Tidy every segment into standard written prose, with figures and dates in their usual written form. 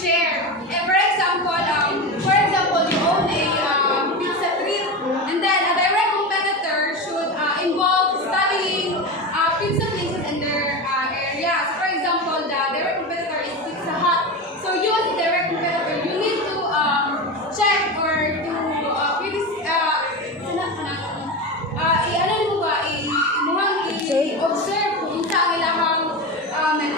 share. For example, you own a pizza treat, and then a direct competitor should involve studying pizza places in their area. So for example, the direct competitor is Pizza Hut. So you as a direct competitor, you need to check or to i-observe kung saan ilahang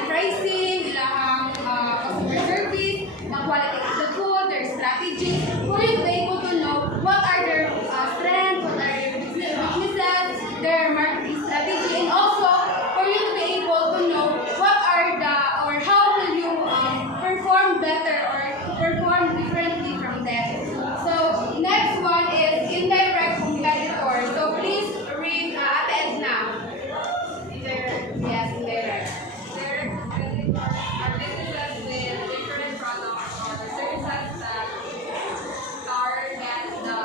pricing, ilahang customer service, the quality of the food, their strategy, for you to be able to know what are their strengths, what are their weaknesses, their marketing strategy, and also for you to be able to know what are the or how will you perform better or perform differently from them. So next one is indirect competitor. So please read Ate Edna. Yes, indirect. Direct competitors are businesses with different products or services that target the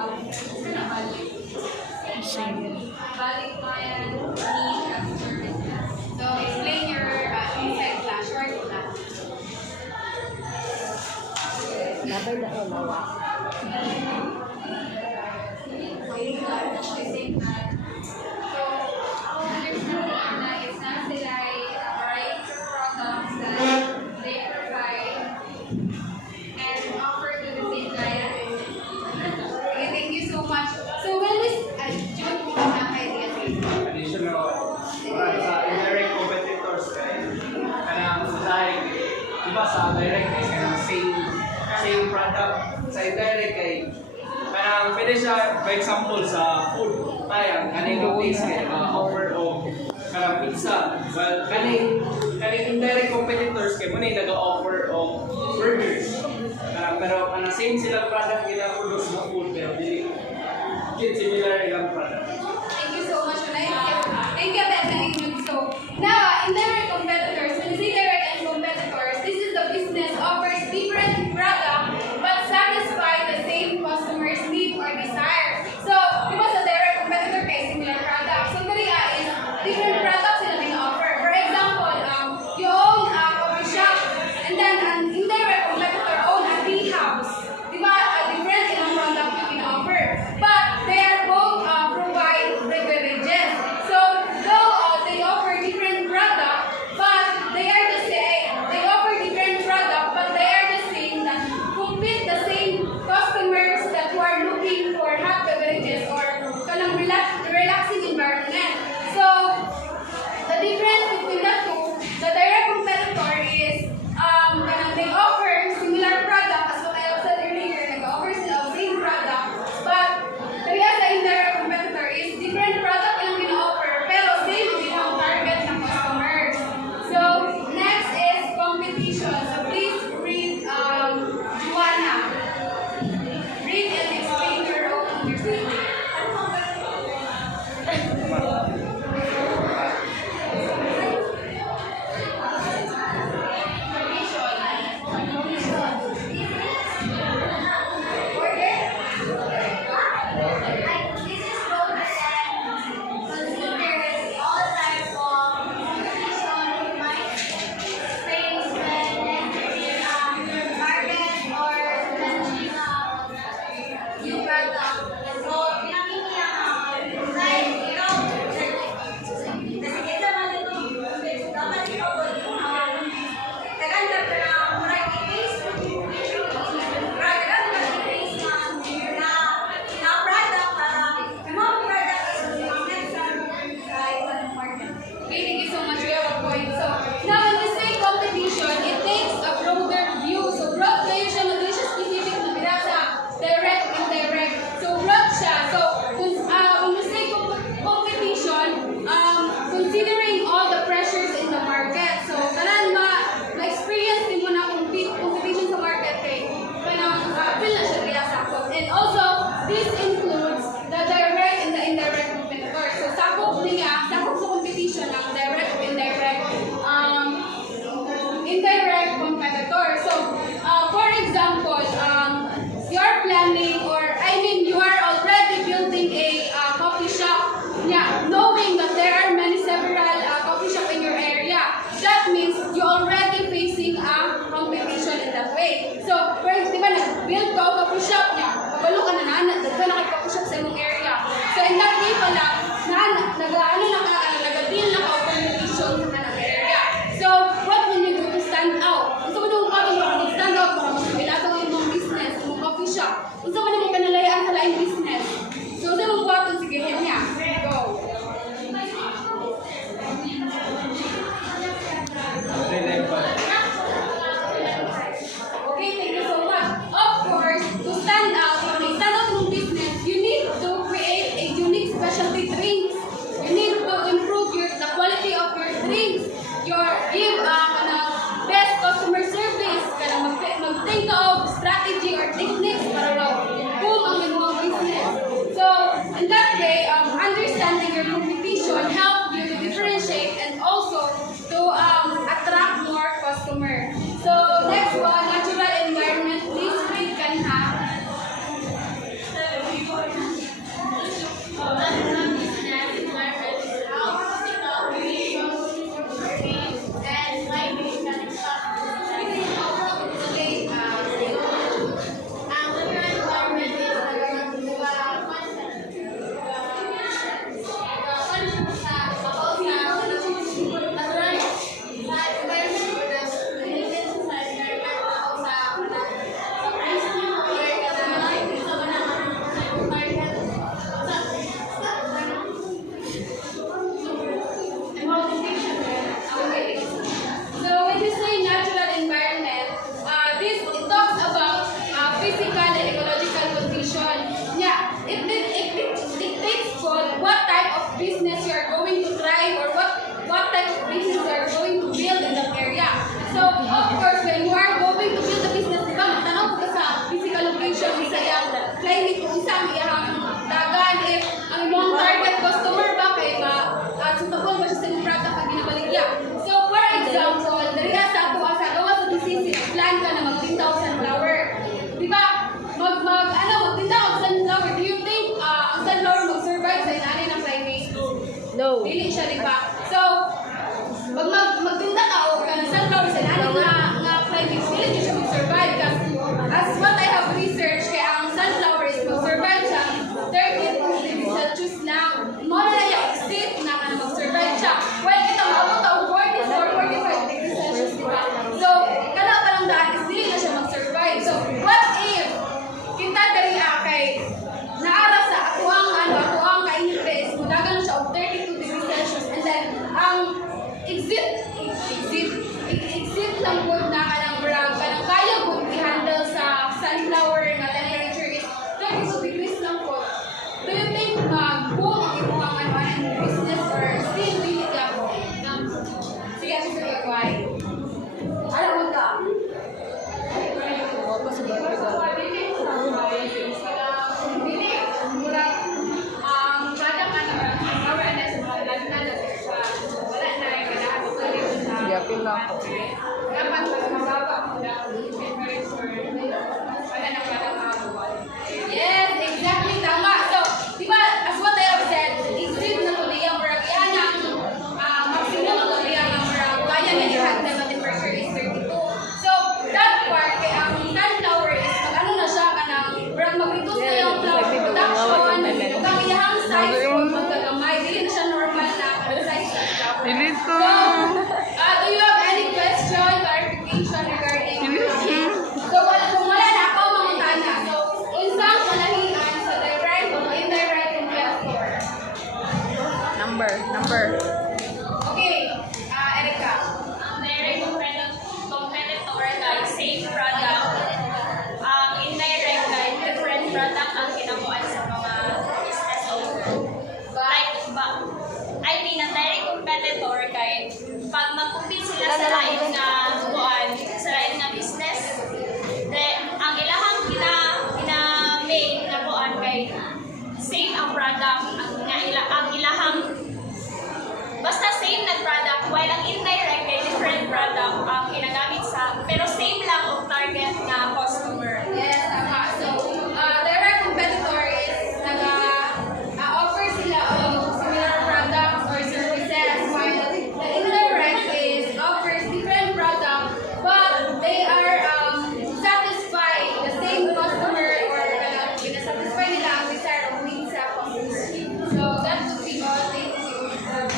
value client need as services. So explain your insight class, short class. Labay na lawa. Okay, thank you so much. So when we June, Additional, sa indirect competitors kanang usahay iba sa direct kay kanang same product sa indirect kay kanang pwede siya for example sa food tayo kaning taste kay offer of kanang pizza well kaning indirect competitors kay mo ni nag-offer of burgers pero kanang same sila product gina-produce na food pero dili similar ilang product. thank you so much, Unay. Thank you, Ate. So now, indirect competitors. When you say direct and competitors, this is the business offers different product but satisfy the same customer's need or desire. So, di ba sa direct competitor kay similar product? So, dali is different products sila offer. For example, you own a coffee shop and then an indirect competitor own a tea house. Di ba? Different ilang product yung offer. But they are both provide beverages. So, though they offer different product, but they are the same. They offer different product, but they are the same that compete the same customers that who are looking for hot beverages or kanang relaxing environment. So, the difference between the two, the direct competitor is kanang they offer similar product as what I said earlier, nag-offer sila same product, but the indirect competitor is different product yung gina-offer, pero same ang target ng customers. So, next is competition. So, please read Juana. Read and explain your own understanding. Okay, thank you so much for your point. So, now when we say competition, it takes a broader view. So, broad kayo siya, hindi siya specific na binasa, direct, indirect. So, broad siya. So, when we say competition, considering all the pressures in the market. So, kanan ma-experience din mo na competition sa market kay kanang apil na siya binasa. And also, this includes the direct and the indirect competitors. So, sakop sa competition ng direct o indirect competitor. So, for example, you're planning or you are already building a coffee shop. Yeah, knowing that there are several coffee shop in your area. That means you're already facing a competition in that way. sunflowers and ano nga climate dili siya mag-survive kasi as what I have researched kaya ang sunflower is mag-survive siya 32 degrees Celsius lang. Mo na yung exit na mag-survive siya. Well, ito maabot ang 44, 45 degrees Celsius, di ba? So, kana pa lang daan is dili na siya mag-survive. So, what if kita dali kay naara sa atuang ka-increase, mudagan na siya of 32 degrees Celsius and then ang exit lang po na kanang brag kanang kaya po i-handle sa sunflower nga temperature is 32 degrees lang po. Do you think mag-boom ang ibuhang business or still really ka po? Sige, sige, why? Alam mo ka? Wala pa sa barangay. Yapin lang ako. Yes, exactly, tama. So, di ba, as what I have said, exceed na to niya, marag yan ang maximum to niya ang marag kaya na i-handle na temperature is 32. So, that part, kay ang sunflower is, mag-ano na siya, kanang, marag mag-reduce na yung flower production, yung iyahang size, magkagamay, hindi na siya normal na size ng flower. So, do you have any question, clarification regarding So, kung wala na ako, mangutana. So, unsang panahian sa direct o indirect competitor? Number. Okay, Erica. Ang direct competitor kay same product. Ang indirect kay different product ang kinakuan sa mga business owner. Like, ang direct competitor kay pag mag-compete sila sa lain nga kuan, sa lain nga business, ang ilahang main nga kuan kay same ang product, ang ilahang basta same na product